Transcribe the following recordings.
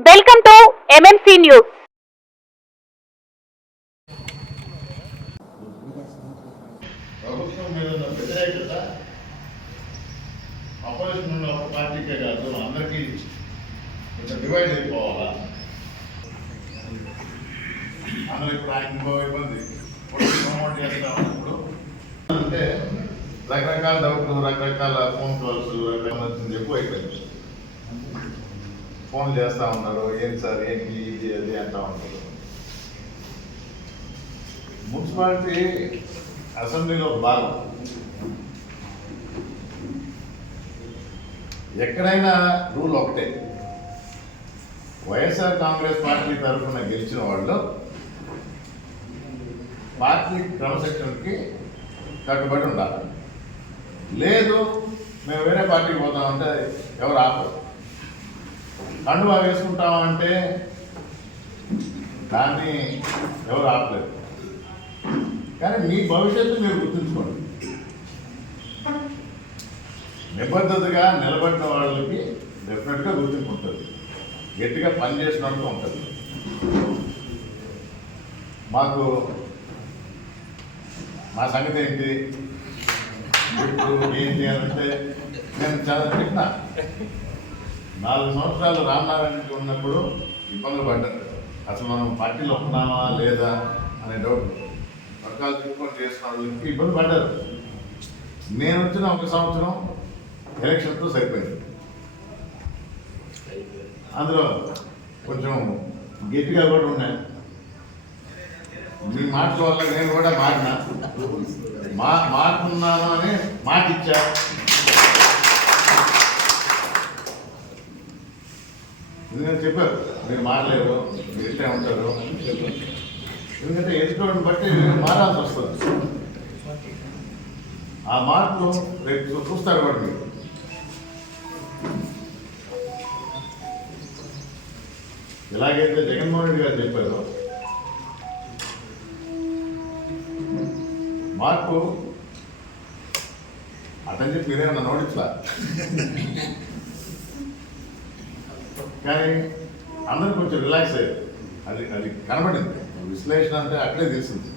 Welcome to MMC news opposition ఉన్న పార్టీకే కాదు అందరికీ కొంచెం డివైడ్ అయిపోవాలా? అందరూ ఇప్పుడు ఆయన ఇబ్బంది. ప్రమోట్ చేస్తా ఉన్నప్పుడు అంటే రకరకాల డౌట్లు రకరకాల ఫోన్ కాల్స్ రకరకాల ఎక్కువ అయిపోయింది. ఫోన్ చేస్తా ఉన్నారు ఏం సార్ ఏంటి ఇది అది అంటా ఉంటారు మున్సిపాలిటీ అసెంబ్లీలో భాగం. ఎక్కడైనా రూల్ ఒకటే. వైఎస్ఆర్ కాంగ్రెస్ పార్టీ తరఫున గెలిచిన వాళ్ళు పార్టీ క్రమశిక్షణకి కట్టుబడి ఉండాలి. లేదు మేము వేరే పార్టీకి పోతామంటే ఎవరు ఆపరు. కండువా వేసుకుంటామంటే దాన్ని ఎవరు ఆపలేదు కానీ మీ భవిష్యత్తు మీరు గుర్తుంచుకోండి. నిబద్ధతగా నిలబడిన వాళ్ళకి డెఫినెట్గా గుర్తింపు ఉంటుంది గట్టిగా పనిచేసినట్టు ఉంటుంది. మాకు మా సంగతి ఏంటి? ఏం చేయాలంటే నేను చాలా చెప్పిన నాలుగు సంవత్సరాలు రామనారాయణకి ఉన్నప్పుడు ఇబ్బందులు పడ్డారు. అసలు మనం పార్టీలో ఉన్నామా లేదా అనే డౌట్ వర్గాలు తిప్పుకొని చేసిన వాళ్ళకి ఇబ్బంది పడ్డారు. నేను వచ్చిన ఒక సంవత్సరం ఎలక్షన్తో సరిపోయింది. అందులో కొంచెం గట్టిగా కూడా ఉన్నాయి మీ మాటల వల్ల నేను కూడా మారినా. మా మారుతున్నాను అని మాట ఇచ్చా ఎందుకంటే చెప్పారు మీరు మారలేరు మీరు ఇట్లే ఉంటారు ఎందుకంటే ఎదుటోడిని బట్టి మారాల్సి వస్తుంది. ఆ మార్పులు రేపు చూస్తారు కూడా మీరు. ఎలాగైతే జగన్మోహన్ రెడ్డి గారు చెప్పారో మార్పు అతని చెప్పి మీరేమన్నా నోటిట్లా కానీ అందరూ కొంచెం రిలాక్స్ అయ్యారు. అది అది కనబడింది. విశ్లేషణ అంటే అక్కడే తెలిసింది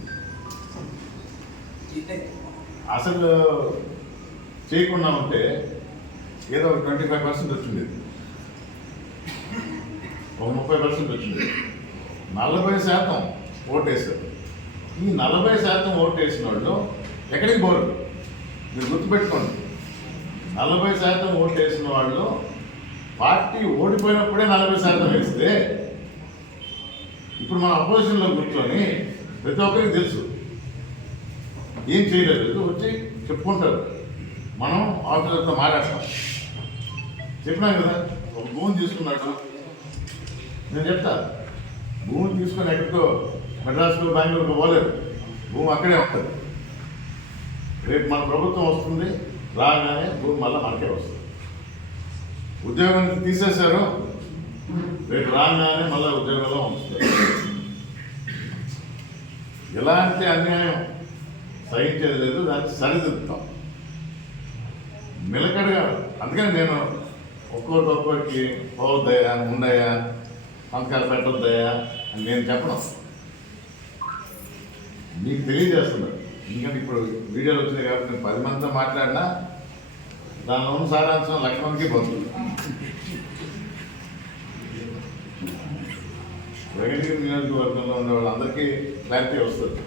అసలు చేయకుండా ఉంటే ఏదో ఒక ట్వంటీ ఫైవ్ పర్సెంట్ వచ్చింది ఒక ముప్పై పర్సెంట్ వచ్చింది. నలభై శాతం ఓటేశారు ఈ నలభై శాతం ఓటేసిన వాళ్ళు ఎక్కడికి పోరు? మీరు గుర్తుపెట్టుకోండి. నలభై శాతం ఓటేసిన వాళ్ళు పార్టీ ఓడిపోయినప్పుడే నలభై శాతం వేస్తే ఇప్పుడు మన అపోజిషన్లో కూర్చొని ప్రతి ఒక్కరికి తెలుసు. ఏం చేయలేదు వచ్చి చెప్పుకుంటారు. మనం ఆఫీసర్తో మాట్లాడతాం చెప్పినాం కదా ఒక భూమి తీసుకున్నాడు. నేను చెప్తా భూమి తీసుకొని ఎక్కడికో మెడ్రాస్లో బెంగళూరుకు పోలేదు. భూమి అక్కడే ఉంటుంది. రేపు మన ప్రభుత్వం వస్తుంది రాగానే భూమి మళ్ళీ మనకే వస్తుంది. ఉద్యోగం తీసేశారు. రేపు రాగానే మళ్ళీ ఉద్యోగంలో ఉంచుతారు. ఎలాంటి అన్యాయం? సహించేది లేదు దాన్ని సరిదిద్దుతాం. నిలకడగా అందుకని నేను ఒక్కొక్కటి ఒక్కొక్కటి పోవద్దయా ఉండయా సంతకాలు పెట్టొద్దయా అని నేను చెప్పను మీకు తెలియజేస్తున్నాను. ఎందుకంటే ఇప్పుడు వీడియోలు వచ్చినాయి కాబట్టి నేను పది మందితో మాట్లాడినా దాని ఉన్న సారాంశం లక్ష్మణ్కి పోతుంది. వెంకటగిరి నియోజకవర్గంలో ఉండే వాళ్ళందరికీ క్లారిటీ వస్తుంది.